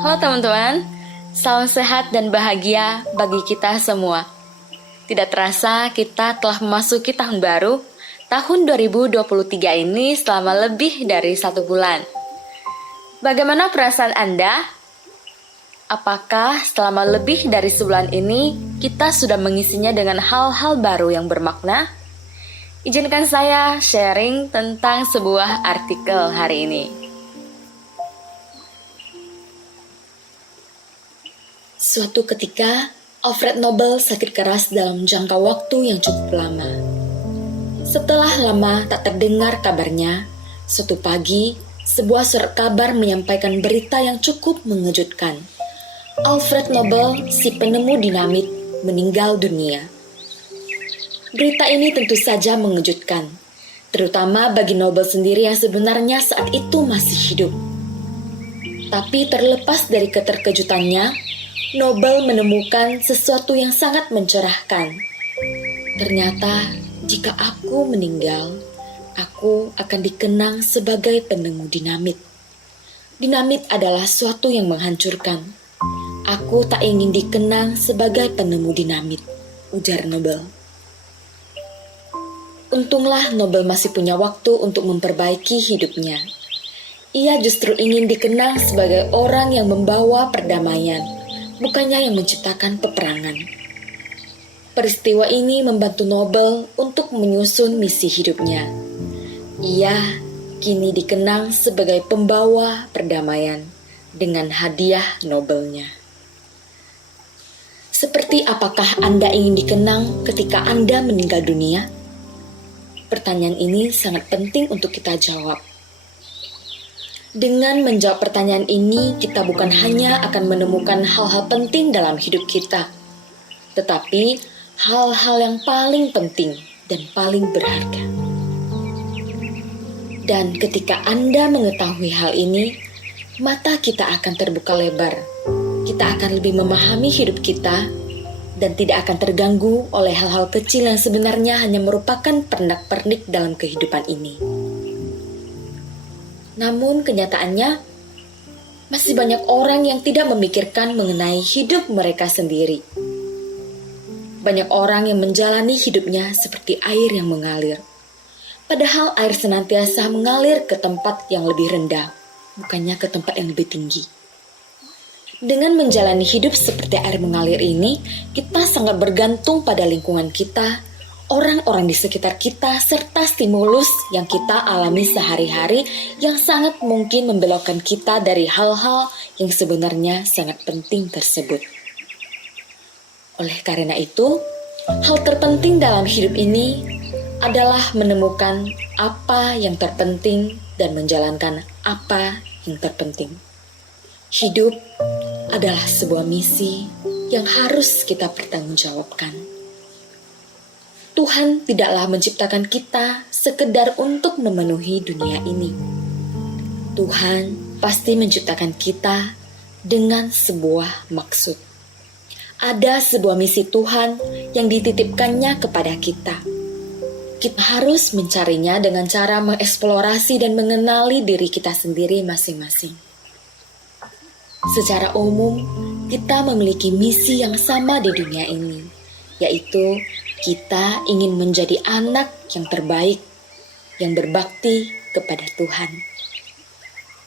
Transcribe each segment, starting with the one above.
Halo teman-teman, salam sehat dan bahagia bagi kita semua. Tidak terasa kita telah memasuki tahun baru, tahun 2023 ini selama lebih dari 1 bulan. Bagaimana perasaan Anda? Apakah selama lebih dari sebulan ini kita sudah mengisinya dengan hal-hal baru yang bermakna? Izinkan saya sharing tentang sebuah artikel hari ini. Suatu ketika, Alfred Nobel sakit keras dalam jangka waktu yang cukup lama. Setelah lama tak terdengar kabarnya, suatu pagi, sebuah surat kabar menyampaikan berita yang cukup mengejutkan. Alfred Nobel, si penemu dinamit, meninggal dunia. Berita ini tentu saja mengejutkan, terutama bagi Nobel sendiri yang sebenarnya saat itu masih hidup. Tapi terlepas dari keterkejutannya, Nobel menemukan sesuatu yang sangat mencerahkan. Ternyata, jika aku meninggal, aku akan dikenang sebagai penemu dinamit. Dinamit adalah suatu yang menghancurkan. Aku tak ingin dikenang sebagai penemu dinamit, ujar Nobel. Untunglah Nobel masih punya waktu untuk memperbaiki hidupnya. Ia justru ingin dikenang sebagai orang yang membawa perdamaian, bukannya yang menciptakan peperangan. Peristiwa ini membantu Nobel untuk menyusun misi hidupnya. Ia kini dikenang sebagai pembawa perdamaian dengan hadiah Nobelnya. Seperti apakah Anda ingin dikenang ketika Anda meninggal dunia? Pertanyaan ini sangat penting untuk kita jawab. Dengan menjawab pertanyaan ini, kita bukan hanya akan menemukan hal-hal penting dalam hidup kita, tetapi hal-hal yang paling penting dan paling berharga. Dan ketika Anda mengetahui hal ini, mata kita akan terbuka lebar. Kita akan lebih memahami hidup kita dan tidak akan terganggu oleh hal-hal kecil yang sebenarnya hanya merupakan pernak-pernik dalam kehidupan ini. Namun kenyataannya, masih banyak orang yang tidak memikirkan mengenai hidup mereka sendiri. Banyak orang yang menjalani hidupnya seperti air yang mengalir. Padahal air senantiasa mengalir ke tempat yang lebih rendah, bukannya ke tempat yang lebih tinggi. Dengan menjalani hidup seperti air mengalir ini, kita sangat bergantung pada lingkungan kita, orang-orang di sekitar kita, serta stimulus yang kita alami sehari-hari yang sangat mungkin membelokkan kita dari hal-hal yang sebenarnya sangat penting tersebut. Oleh karena itu, hal terpenting dalam hidup ini adalah menemukan apa yang terpenting dan menjalankan apa yang terpenting. Hidup adalah sebuah misi yang harus kita pertanggungjawabkan. Tuhan tidaklah menciptakan kita sekedar untuk memenuhi dunia ini. Tuhan pasti menciptakan kita dengan sebuah maksud. Ada sebuah misi Tuhan yang dititipkannya kepada kita. Kita harus mencarinya dengan cara mengeksplorasi dan mengenali diri kita sendiri masing-masing. Secara umum, kita memiliki misi yang sama di dunia ini, yaitu kita ingin menjadi anak yang terbaik, yang berbakti kepada Tuhan.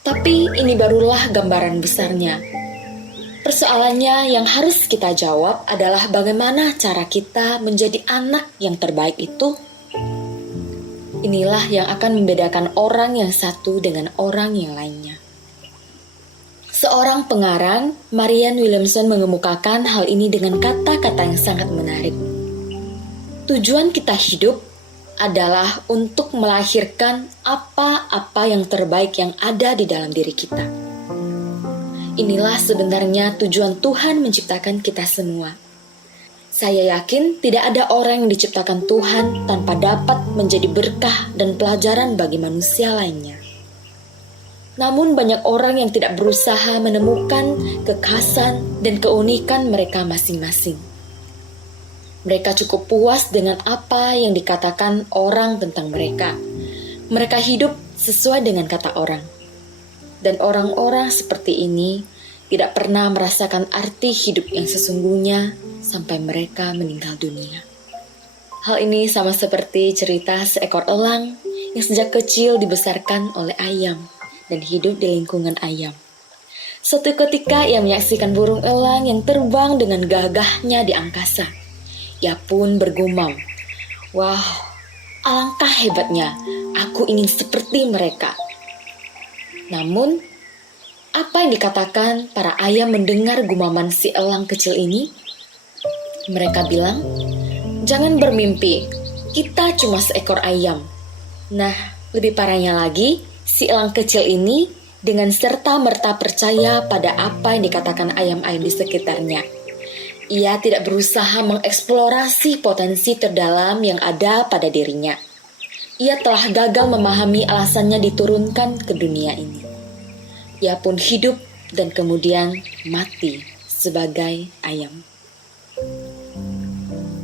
Tapi ini barulah gambaran besarnya. Persoalannya yang harus kita jawab adalah bagaimana cara kita menjadi anak yang terbaik itu. Inilah yang akan membedakan orang yang satu dengan orang yang lainnya. Seorang pengarang, Marianne Williamson, mengemukakan hal ini dengan kata-kata yang sangat menarik. Tujuan kita hidup adalah untuk melahirkan apa-apa yang terbaik yang ada di dalam diri kita. Inilah sebenarnya tujuan Tuhan menciptakan kita semua. Saya yakin tidak ada orang yang diciptakan Tuhan tanpa dapat menjadi berkah dan pelajaran bagi manusia lainnya. Namun banyak orang yang tidak berusaha menemukan kekhasan dan keunikan mereka masing-masing. Mereka cukup puas dengan apa yang dikatakan orang tentang mereka. Mereka hidup sesuai dengan kata orang. Dan orang-orang seperti ini tidak pernah merasakan arti hidup yang sesungguhnya sampai mereka meninggal dunia. Hal ini sama seperti cerita seekor elang yang sejak kecil dibesarkan oleh ayam dan hidup di lingkungan ayam. Suatu ketika ia menyaksikan burung elang yang terbang dengan gagahnya di angkasa. Ia pun bergumam, "Wah, alangkah hebatnya, aku ingin seperti mereka." Namun, apa yang dikatakan para ayam mendengar gumaman si elang kecil ini? Mereka bilang, "Jangan bermimpi, kita cuma seekor ayam." Nah, lebih parahnya lagi, si elang kecil ini dengan serta-merta percaya pada apa yang dikatakan ayam-ayam di sekitarnya. Ia tidak berusaha mengeksplorasi potensi terdalam yang ada pada dirinya. Ia telah gagal memahami alasannya diturunkan ke dunia ini. Ia pun hidup dan kemudian mati sebagai ayam.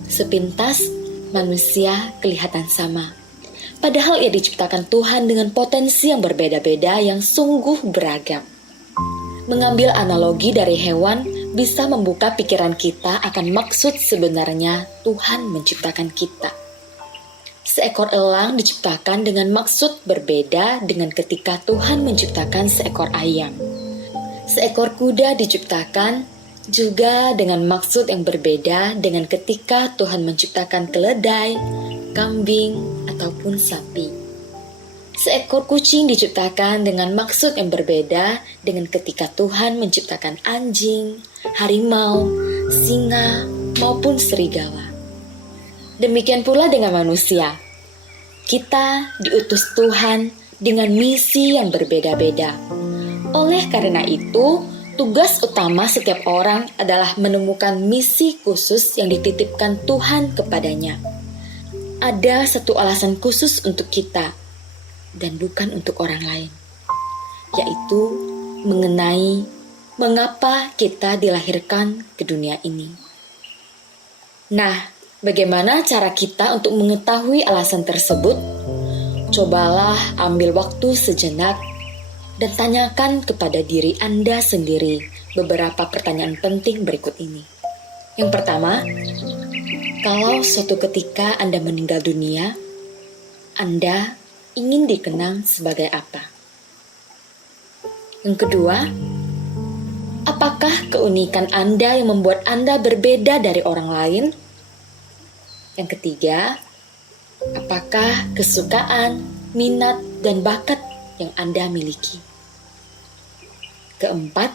Sepintas, manusia kelihatan sama. Padahal ia diciptakan Tuhan dengan potensi yang berbeda-beda yang sungguh beragam. Mengambil analogi dari hewan bisa membuka pikiran kita akan maksud sebenarnya Tuhan menciptakan kita. Seekor elang diciptakan dengan maksud berbeda dengan ketika Tuhan menciptakan seekor ayam. Seekor kuda diciptakan juga dengan maksud yang berbeda dengan ketika Tuhan menciptakan keledai, kambing, ataupun sapi. Seekor kucing diciptakan dengan maksud yang berbeda dengan ketika Tuhan menciptakan anjing, harimau, singa, maupun serigala. Demikian pula dengan manusia. Kita diutus Tuhan dengan misi yang berbeda-beda. Oleh karena itu, tugas utama setiap orang adalah menemukan misi khusus yang dititipkan Tuhan kepadanya. Ada satu alasan khusus untuk kita, dan bukan untuk orang lain, yaitu mengenai mengapa kita dilahirkan ke dunia ini. Nah, bagaimana cara kita untuk mengetahui alasan tersebut? Cobalah ambil waktu sejenak dan tanyakan kepada diri Anda sendiri beberapa pertanyaan penting berikut ini. Yang pertama, kalau suatu ketika Anda meninggal dunia, Anda ingin dikenang sebagai apa? Yang kedua, apakah keunikan Anda yang membuat Anda berbeda dari orang lain? Yang ketiga, apakah kesukaan, minat, dan bakat yang Anda miliki? Keempat,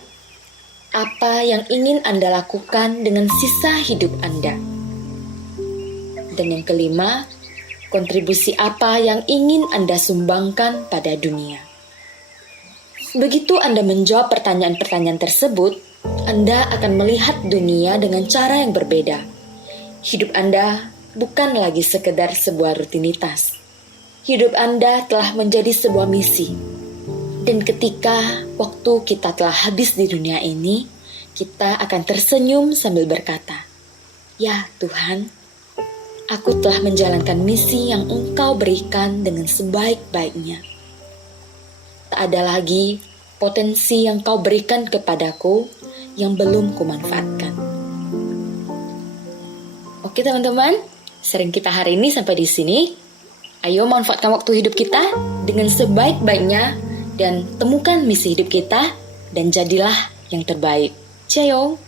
apa yang ingin Anda lakukan dengan sisa hidup Anda? Dan yang kelima, kontribusi apa yang ingin Anda sumbangkan pada dunia? Begitu Anda menjawab pertanyaan-pertanyaan tersebut, Anda akan melihat dunia dengan cara yang berbeda. Hidup Anda bukan lagi sekedar sebuah rutinitas. Hidup Anda telah menjadi sebuah misi. Dan ketika waktu kita telah habis di dunia ini, kita akan tersenyum sambil berkata, "Ya Tuhan, aku telah menjalankan misi yang Engkau berikan dengan sebaik-baiknya. Tak ada lagi potensi yang Kau berikan kepadaku yang belum kumanfaatkan." Oke teman-teman, sharing kita hari ini sampai di sini. Ayo manfaatkan waktu hidup kita dengan sebaik-baiknya dan temukan misi hidup kita dan jadilah yang terbaik. Ciao!